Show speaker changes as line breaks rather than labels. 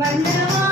கண்ணுறங்க